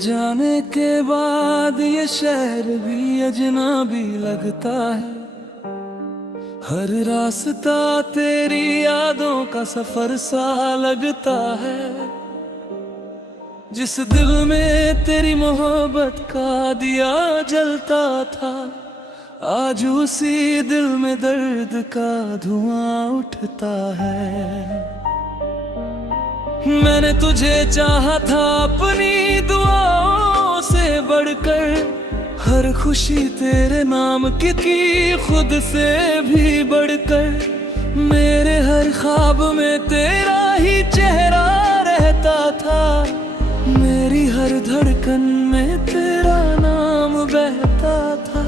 जाने के बाद ये शहर भी अजनबी लगता है। हर रास्ता तेरी यादों का सफर सा लगता है। जिस दिल में तेरी मोहब्बत का दिया जलता था, आज उसी दिल में दर्द का धुआं उठता है। मैंने तुझे चाहा था अपनी दुआओं से बढ़कर, हर खुशी तेरे नाम की खुद से भी बढ़कर। मेरे हर ख्वाब में तेरा ही चेहरा रहता था, मेरी हर धड़कन में तेरा नाम बहता था।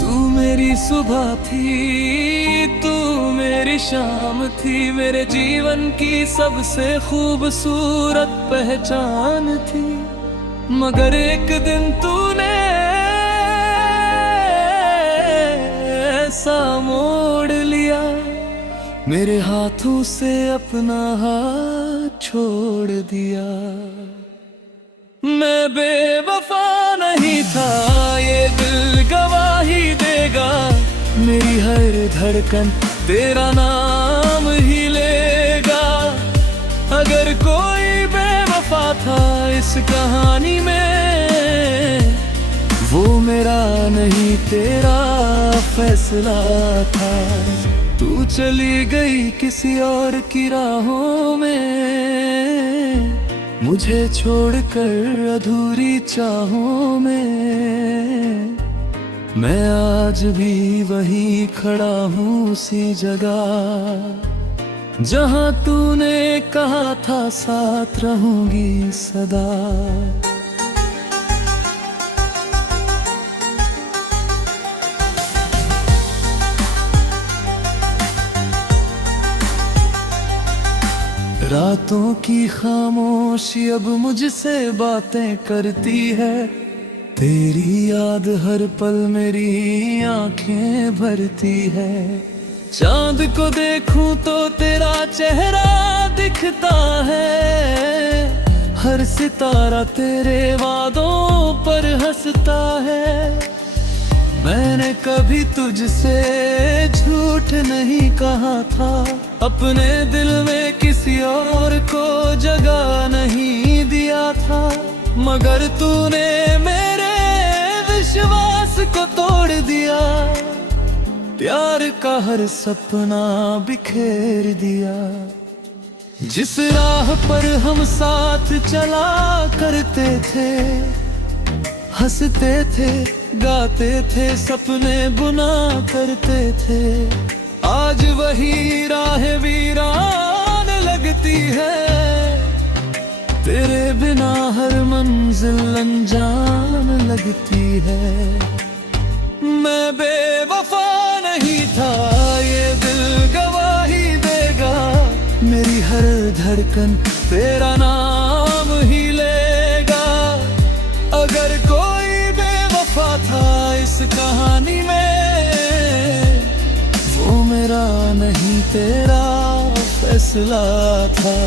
तू मेरी सुबह थी, तू मेरी शाम थी, मेरे जीवन की सबसे खूबसूरत पहचान थी। मगर एक दिन तूने ऐसा मोड़ लिया, मेरे हाथों से अपना हाथ छोड़ दिया। मैं बेवफा नहीं था, ये दिल गवाही देगा। मेरी हर धड़कन तेरा नाम ही लेगा। अगर कोई बेवफा था इस कहानी में, वो मेरा नहीं तेरा फैसला था। तू चली गई किसी और की राहों में, मुझे छोड़कर अधूरी चाहों में। मैं आज भी वही खड़ा हूँ उसी जगह, जहाँ तूने कहा था साथ रहूंगी सदा। रातों की खामोशी अब मुझसे बातें करती है। तेरी याद हर पल मेरी आंखें भरती है। चांद को देखूं तो तेरा चेहरा दिखता है। हर सितारा तेरे वादों पर हंसता है। मैंने कभी तुझसे झूठ नहीं कहा था, अपने दिल में किसी और को जगह नहीं दिया था। मगर तूने मेरे विश्वास को तोड़ दिया, प्यार का हर सपना बिखेर दिया। जिस राह पर हम साथ चला करते थे, हंसते थे, गाते थे, सपने बुना करते थे, आज वही राह वीरान लगती है। तेरे बिना हर मंजिल अनजान लगती है। मैं बेवफा नहीं था, ये दिल गवाही देगा। मेरी हर धड़कन तेरा नाम ही लेगा। अगर कोई बेवफा था इस कहानी में, वो मेरा नहीं तेरा फैसला था।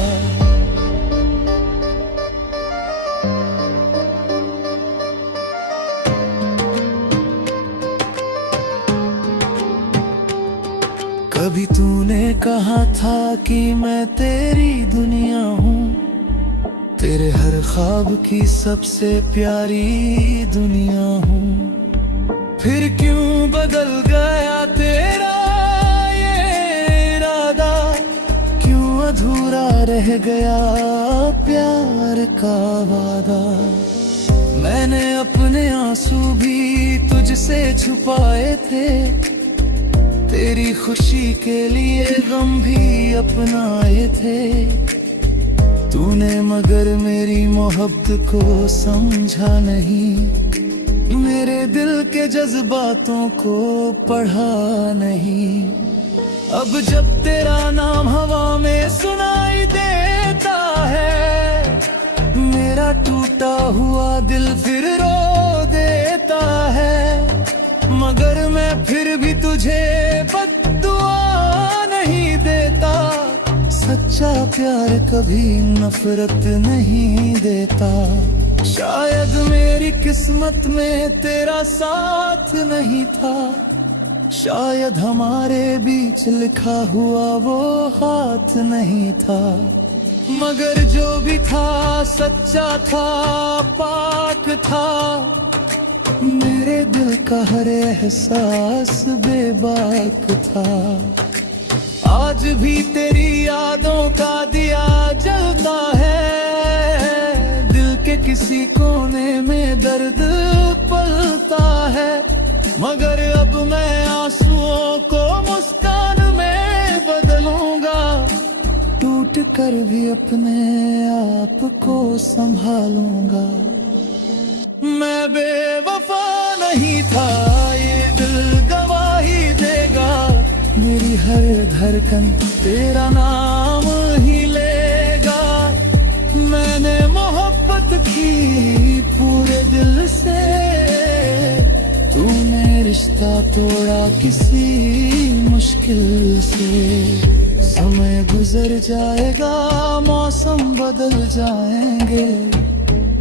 कभी तूने कहा था कि मैं तेरी दुनिया हूँ, तेरे हर ख्वाब की सबसे प्यारी दुनिया हूँ। फिर क्यों बदल गया तेरा ये इरादा, क्यों अधूरा रह गया प्यार का वादा। मैंने अपने आंसू भी तुझसे छुपाए थे, तेरी खुशी के लिए गम भी अपनाए थे। तूने मगर मेरी मोहब्बत को समझा नहीं, मेरे दिल के जज्बातों को पढ़ा नहीं। अब जब तेरा नाम हवा में सुनाई देता है, मेरा टूटा हुआ दिल फिर रो देता है। मगर मैं फिर भी तुझे बद्दुआ नहीं देता। सच्चा प्यार कभी नफरत नहीं देता। शायद मेरी किस्मत में तेरा साथ नहीं था, शायद हमारे बीच लिखा हुआ वो हाथ नहीं था। मगर जो भी था सच्चा था, पाक था। मेरे दिल का हर एहसास बेबाक था। आज भी तेरी यादों का दिया जलता है, दिल के किसी कोने में दर्द पलता है। मगर अब मैं आंसुओं को मुस्कान में बदलूंगा, टूट कर भी अपने आप को संभालूंगा। मैं बेवफा नहीं था, ये दिल गवाही देगा। मेरी हर धड़कन तेरा नाम ही लेगा। मैंने मोहब्बत की पूरे दिल से, तूने रिश्ता तोड़ा किसी मुश्किल से। समय गुजर जाएगा, मौसम बदल जाएंगे,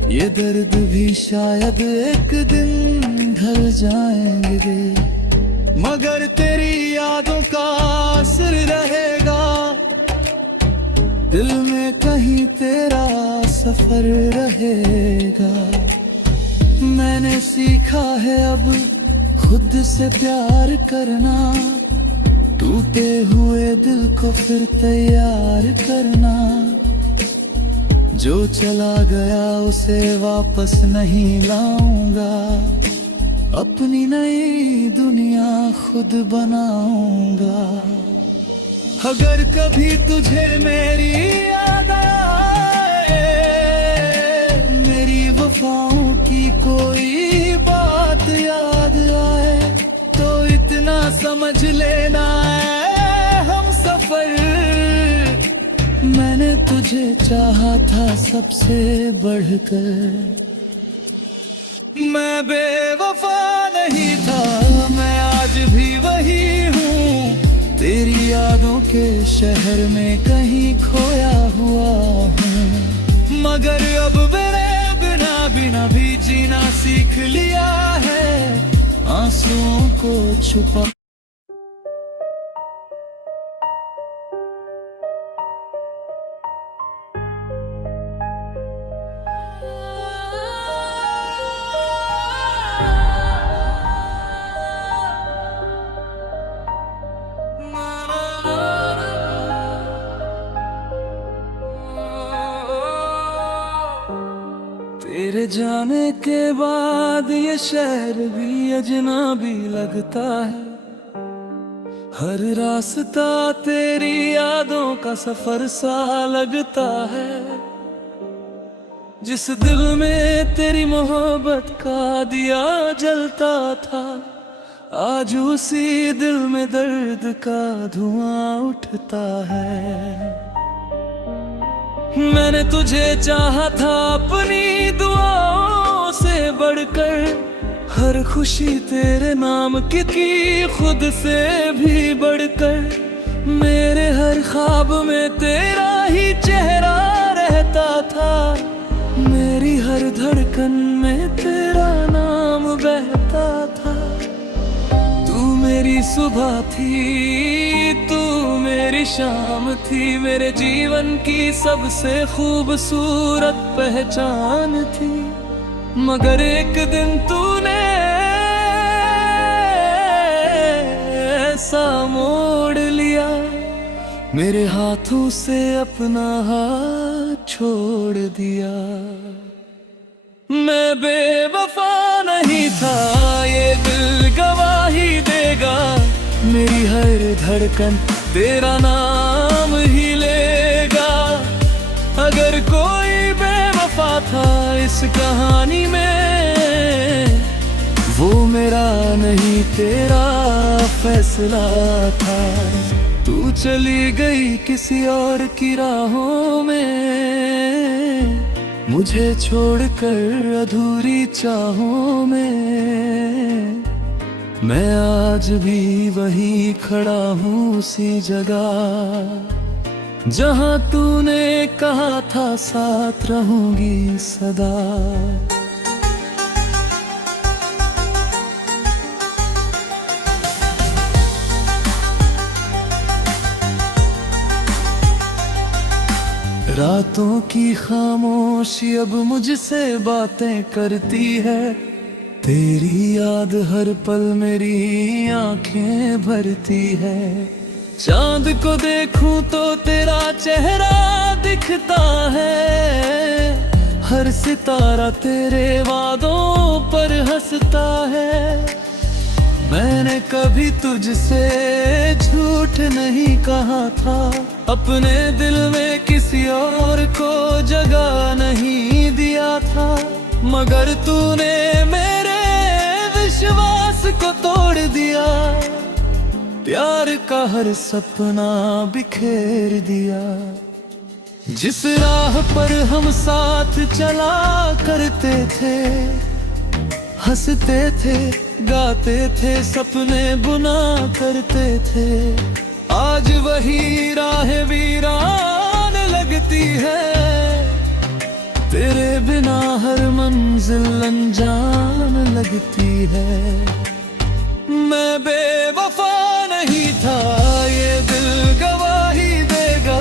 ये दर्द भी शायद एक दिन ढल जाएंगे। मगर तेरी यादों का असर रहेगा, दिल में कहीं तेरा सफर रहेगा। मैंने सीखा है अब खुद से प्यार करना, टूटे हुए दिल को फिर तैयार करना। जो चला गया उसे वापस नहीं लाऊंगा, अपनी नई दुनिया खुद बनाऊंगा। अगर कभी तुझे मेरी याद आए, मेरी वफाओं की कोई बात याद आए, तो इतना समझ लेना है हम सफर। मैंने तुझे चाहा था सबसे बढ़कर। मैं बेवफा नहीं था, मैं आज भी वही हूँ। तेरी यादों के शहर में कहीं खोया हुआ हूँ। मगर अब मेरे बिना भी जीना सीख लिया है, आंसुओं को छुपा। तेरे जाने के बाद ये शहर भी अजनबी लगता है। हर रास्ता तेरी यादों का सफर सा लगता है। जिस दिल में तेरी मोहब्बत का दिया जलता था, आज उसी दिल में दर्द का धुआं उठता है। मैंने तुझे चाहा था अपनी दुआओं से बढ़कर, हर खुशी तेरे नाम की थी खुद से भी बढ़कर। मेरे हर ख्वाब में तेरा ही चेहरा रहता था, मेरी हर धड़कन में तेरा नाम बहता था। तू मेरी सुबह थी, तू मेरी शाम थी, मेरे जीवन की सबसे खूबसूरत पहचान थी। मगर एक दिन तूने ऐसा मोड़ लिया, मेरे हाथों से अपना हाथ छोड़ दिया। मैं बेवफा नहीं था, ये दिल गवाही देगा। मेरी हर धड़कन तेरा नाम ही लेगा। अगर कोई बेवफा था इस कहानी में, वो मेरा नहीं तेरा फैसला था। तू चली गई किसी और की राहों में, मुझे छोड़कर अधूरी चाहों में। मैं आज भी वही खड़ा हूँ उसी जगह, जहां तूने कहा था साथ रहूंगी सदा। रातों की खामोशी अब मुझसे बातें करती है, तेरी याद हर पल मेरी आंखें भरती है। चांद को देखूं तो तेरा चेहरा दिखता है, हर सितारा तेरे वादों पर हंसता है। मैंने कभी तुझसे झूठ नहीं कहा था, अपने दिल में किसी और को जगह नहीं दिया था। मगर तूने मेरे विश्वास को तोड़ दिया, प्यार का हर सपना बिखेर दिया। जिस राह पर हम साथ चला करते थे, हंसते थे, गाते थे, सपने बुना करते थे, आज वही राह वीरान लगती है। तेरे बिना हर मंजिल अनजान लगती है। मैं बेवफा नहीं था, ये दिल गवाही देगा।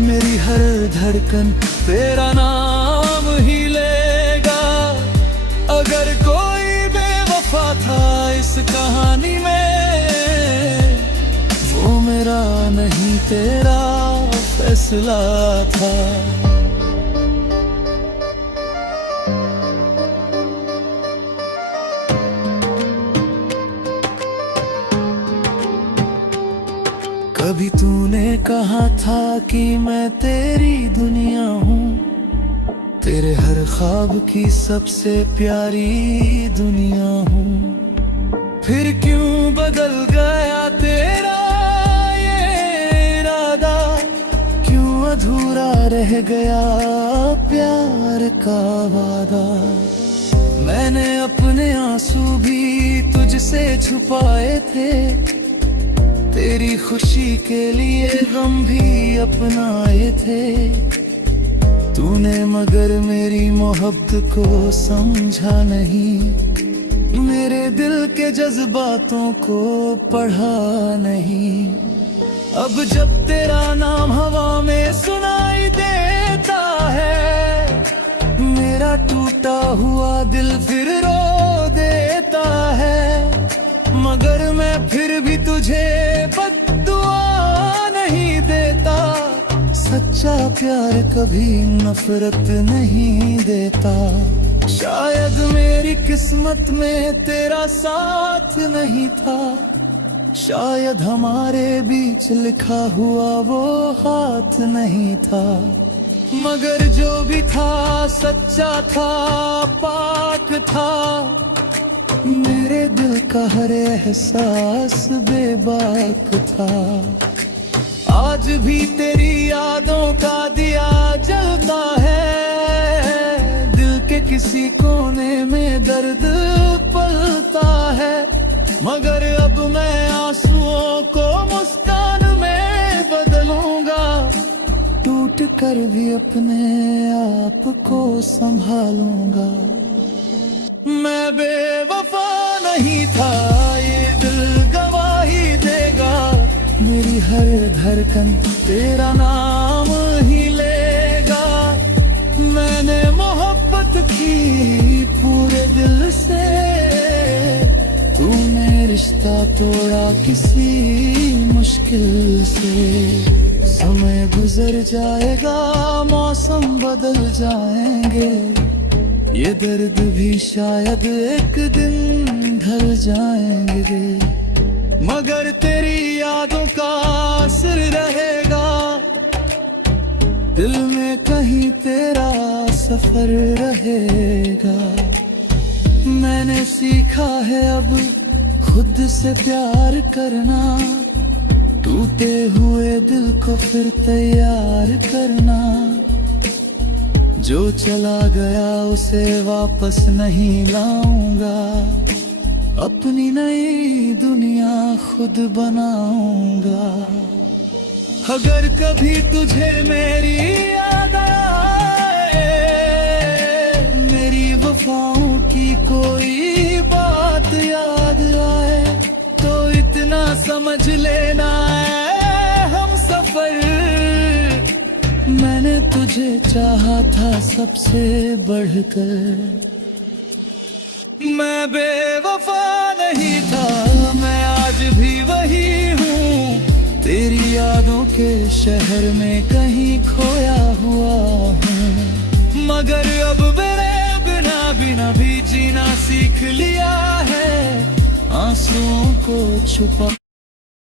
मेरी हर धड़कन तेरा नाम ही लेगा। अगर कोई बेवफा था इस कहानी में, वो मेरा नहीं तेरा फैसला था। कभी तूने कहा था कि मैं तेरी दुनिया हूँ, तेरे हर ख्वाब की सबसे प्यारी दुनिया हूँ। फिर क्यों बदल गया तेरा ये इरादा, क्यों अधूरा रह गया प्यार का वादा। मैंने अपने आंसू भी तुझसे छुपाए थे, तेरी खुशी के लिए गम भी अपनाए थे। तूने मगर मेरी मोहब्बत को समझा नहीं, मेरे दिल के जज्बातों को पढ़ा नहीं। अब जब तेरा नाम हवा में सुनाई देता है, मेरा टूटा हुआ दिल फिर रो देता है। मगर मैं फिर भी तुझे बद्दुआ नहीं देता, सच्चा प्यार कभी नफरत नहीं देता। शायद मेरी किस्मत में तेरा साथ नहीं था, शायद हमारे बीच लिखा हुआ वो हाथ नहीं था। मगर जो भी था सच्चा था, पाक था। मेरे दिल का हर एहसास बेबाक था। आज भी तेरी यादों का दिया जलता है, दिल के किसी कोने में दर्द पलता है। मगर अब मैं आंसुओं को मुस्कान में बदलूंगा, टूट कर भी अपने आप को संभालूंगा। मैं बेवफा नहीं था, ये दिल गवाही देगा। मेरी हर धड़कन तेरा नाम ही लेगा। मैंने मोहब्बत की पूरे दिल से, तूने रिश्ता तोड़ा किसी मुश्किल से। समय गुजर जाएगा, मौसम बदल जाएंगे, ये दर्द भी शायद एक दिन ढल जाएंगे। मगर तेरी यादों का असर रहेगा, दिल में कहीं तेरा सफर रहेगा। मैंने सीखा है अब खुद से प्यार करना, टूटे हुए दिल को फिर तैयार करना। जो चला गया उसे वापस नहीं लाऊंगा, अपनी नई दुनिया खुद बनाऊंगा। अगर कभी तुझे मेरी याद आए, मेरी वफाओं की कोई बात याद आए, तो इतना समझ लेना है हम सफर। मैंने तुझे चाहा था सबसे बढ़कर। मैं बेवफा नहीं था, मैं आज भी वही हूँ, तेरी यादों के शहर में कहीं खोया हुआ हूँ। मगर अब मेरे बिना भी जीना सीख लिया है, आंसुओं को छुपा